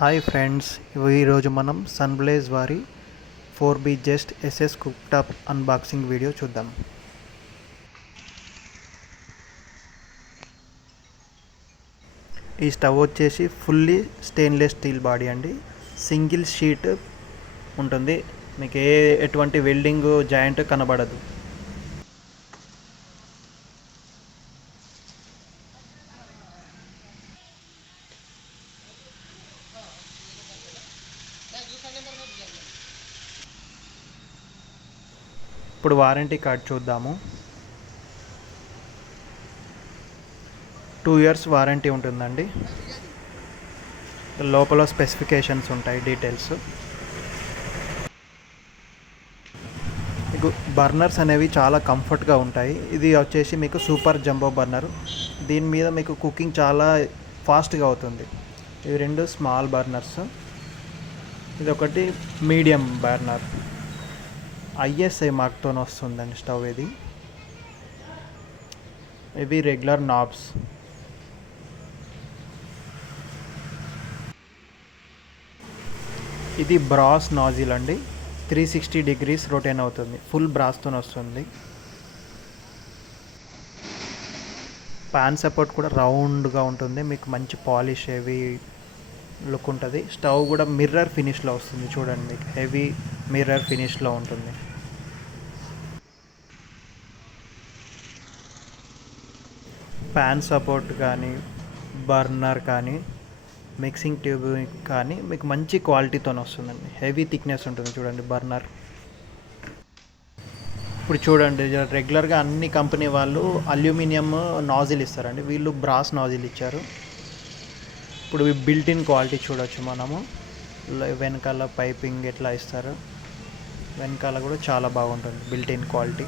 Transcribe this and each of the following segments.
Hi friends, ఈరోజు మనం Sunblaze వారి 4B just SS cooktop unboxing video చూద్దాం. ఈ స్టవ్ వచ్చేసి ఫుల్లీ స్టెయిన్లెస్ స్టీల్ బాడీ అండి. సింగిల్ షీట్ ఉంటుంది, మీకు ఎటువంటి వెల్డింగ్ జాయింట్ కనబడదు. ఇప్పుడు వారంటీ కార్డ్ చూద్దాము. 2 years వారంటీ ఉంటుందండి. లోపల స్పెసిఫికేషన్స్ ఉంటాయి, డీటెయిల్స్. మీకు బర్నర్స్ అనేవి చాలా కంఫర్ట్గా ఉంటాయి. ఇది వచ్చేసి మీకు సూపర్ జంబో బర్నర్. దీని మీద మీకు కుకింగ్ చాలా ఫాస్ట్గా అవుతుంది. ఇవి 2 స్మాల్ బర్నర్స్, ఇది ఒకటి మీడియం బర్నర్. ISI మార్క్తో వస్తుందండి స్టవ్. ఇవి రెగ్యులర్ నాబ్స్. ఇది బ్రాస్ నాజిల్ అండి. 360 degrees రొటేన్ అవుతుంది. ఫుల్ బ్రాస్తో వస్తుంది. ప్యాన్ సపోర్ట్ కూడా రౌండ్గా ఉంటుంది, మీకు మంచి పాలిష్ హెవీ లుక్ ఉంటుంది. స్టవ్ కూడా మిర్రర్ ఫినిష్లో వస్తుంది, చూడండి, మీకు హెవీ మిర్రర్ ఫినిష్లో ఉంటుంది. ప్యాన్ సపోర్ట్ కానీ, బర్నర్ కానీ, మిక్సింగ్ ట్యూబ్ కానీ మీకు మంచి క్వాలిటీతో వస్తుందండి. హెవీ థిక్నెస్ ఉంటుంది, చూడండి బర్నర్. ఇప్పుడు చూడండి, రెగ్యులర్గా అన్ని కంపెనీ వాళ్ళు అల్యూమినియం నాజిల్ ఇస్తారండి, వీళ్ళు బ్రాస్ నాజిల్ ఇచ్చారు. ఇప్పుడు బిల్ట్ ఇన్ క్వాలిటీ చూడవచ్చు మనము. వెనకాల పైపింగ్ ఎట్లా ఇస్తారు, వెనకాల కూడా చాలా బాగుంటుంది బిల్ట్ ఇన్ క్వాలిటీ.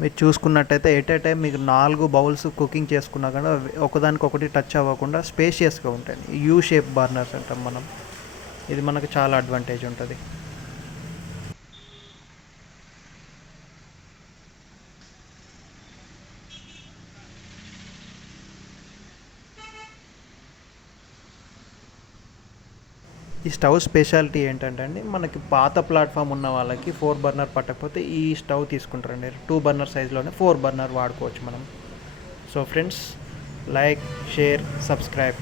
మీరు చూసుకున్నట్టయితే ఎట్ ఏ టైం మీకు 4 బౌల్స్ కుకింగ్ చేసుకున్నా కానీ ఒకదానికొకటి టచ్ అవ్వకుండా స్పేషియస్గా ఉంటాయి. యూ షేప్ బర్నర్స్ అంటాం మనం. ఇది మనకు చాలా అడ్వాంటేజ్ ఉంటుంది. ఈ స్టవ్ స్పెషాలిటీ ఏంటంటే అండి, మనకి పాత ప్లాట్ఫామ్ ఉన్న వాళ్ళకి 4 బర్నర్ పట్టకపోతే ఈ స్టవ్ తీసుకుంటారండి. 2 బర్నర్ సైజులోనే 4 బర్నర్ వాడుకోవచ్చు మనం. So friends, like, share, subscribe.